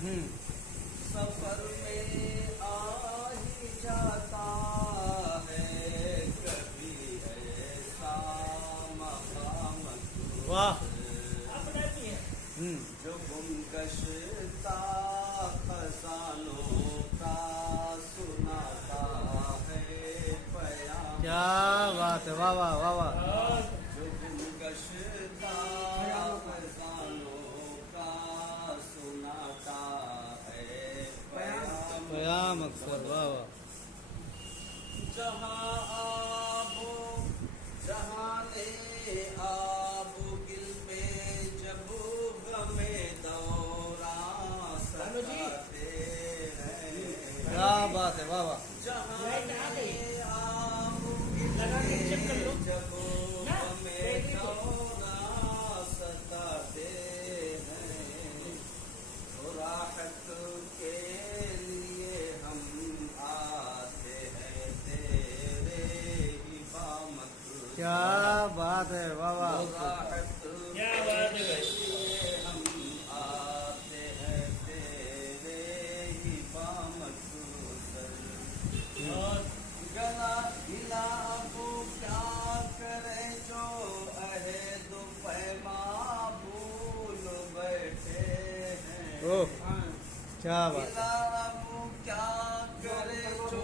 सफर में आ ही जाता है कभी ऐसा मकाम वाह जो गुमगश्ता खजानों का सुनाता है प्याम। क्या बात है, वाह वाह वाह वाह। जो गुमगश्ता खजानों का सुनाता है प्याम अक्सर, वाह वाह। जहाँ आबो जहाँ ले आबो गिल पे जब गमे दौरा सताते हैं। क्या बात है, वाह वाह। जहाँ ले आबो गिल पे जब गमे दौरा सताते हैं। तो राहत के लिए हम आते हैं तेरे ही बामत। क्या बात है, वाह वाह। क्या बात है भाई। हम आते हैं तेरे ही बामत गला गिला वो क्या करे जो अहद पैमा भूल बैठे हैं। ओह, क्या बात है। गिला वो क्या करे जो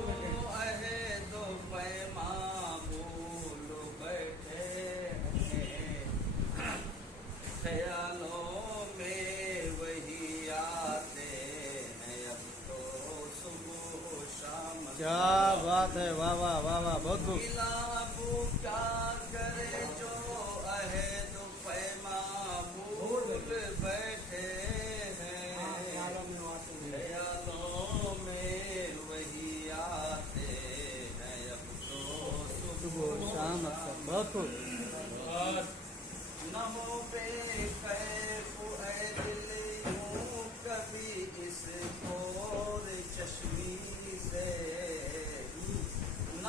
अहद पैमा भूल बैठे हैं। ख्यालों में वही आते हैं अब तो सुबह शाम। क्या बात है, वाह वाह वाह वाह, बहुत खूब। गिलाबू क्या करे जो अहद पैमा भूल बैठे हैं। ख्यालों में वही आते हैं अब तो सुबह शाम अक्सर, बहुत खूब। न हो बेखैफ ऐ दिल यूं कभी इस और चश्मी से। न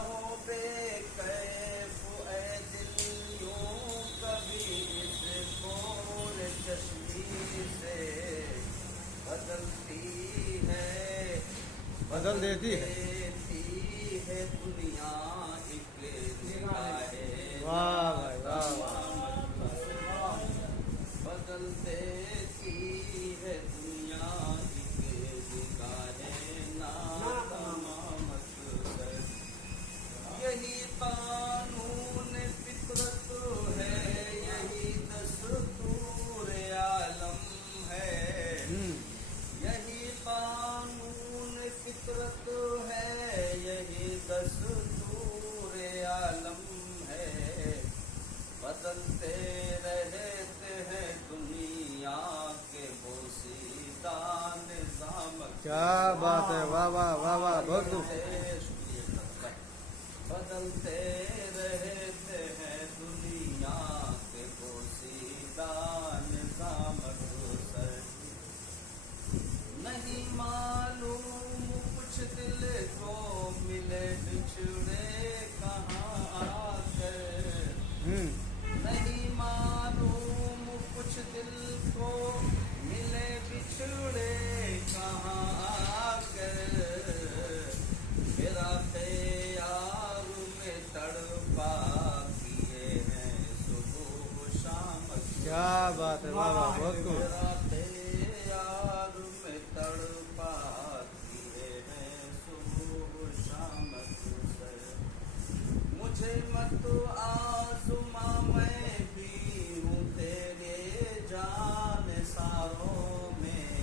हो बेखैफ ऐ दिल यूं कभी इस और चश्मी से। बदलती है बदल देती है। है दुनिया एक निगाहे वाह भाई, वाह वाह। बदल देती है दुनिया एक निगाहे नामत। यही कानून फितरत है यही दस्तूर आलम है। यही कानून फितरत है यही दस्तूर आलम है। बदलते रहते हैं दुनिया के बोसीदा निज़ाम। क्या बात है, वाह वाह वाह वाह, बहुत खूब। शुक्रिया। बदलते रहते हैं दुनिया के बोसीदा निज़ाम। नहीं मालूम कुछ दिल को मिले बिछड़े कहाँ आकर। नहीं मालूम कुछ दिल को मिले बिछड़े कहाँ आकर। मेरा यार में तड़पा किए हैं सुबह शाम। क्या बात है, वाह वाह, बहुत खूब। यार में तड़पा किए हैं सुबह शाम। मुझे मत आज़मा मैं भी हूँ तेरे जान सारों में।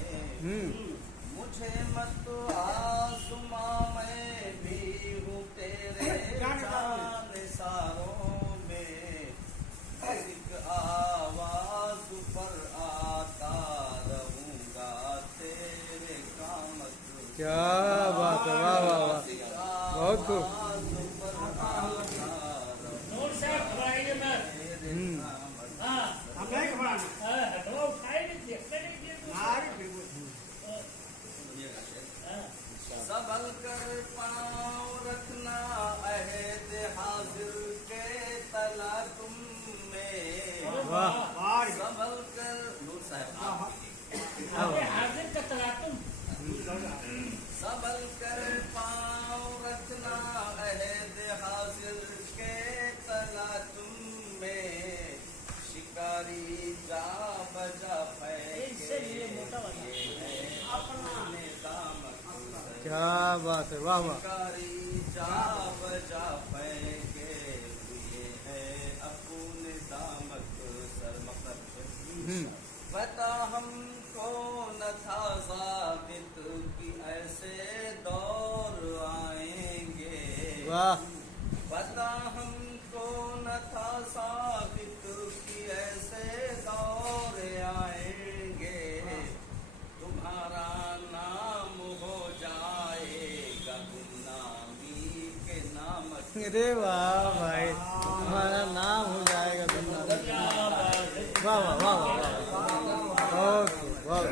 मुझे मत आज़मा मैं भी हूँ तेरे जान सारों में। एक आवाज पर आता रहूंगा तेरे काम। क्या बात है, वाह वाह वाह, बहुत खूब। संभल कर पाँव रखना अहद हाजिर के तला तुम में। वाह। संभल कर नूर साहब सबल कर पाँव रखना अहद हासिल के तला तुम में शिकारी जा बजा इससे ये मोटा वाला। अपने दाम क्या बात है, वाह वाह। शिकारी जा बजा फेंके हुए है अपने दामक सरमकत। पता हमको न था साबित कि ऐसे दौर आएंगे। वाह पता हमको न था साबित कि ऐसे दौर आएंगे। तुम्हारा नाम हो जाएगा गुमनामी के नाम। अरे वाह भाई, तुम्हारा नाम हो जाएगा दुनिया में। वाह वाह वाह वाह। ओके, वाह।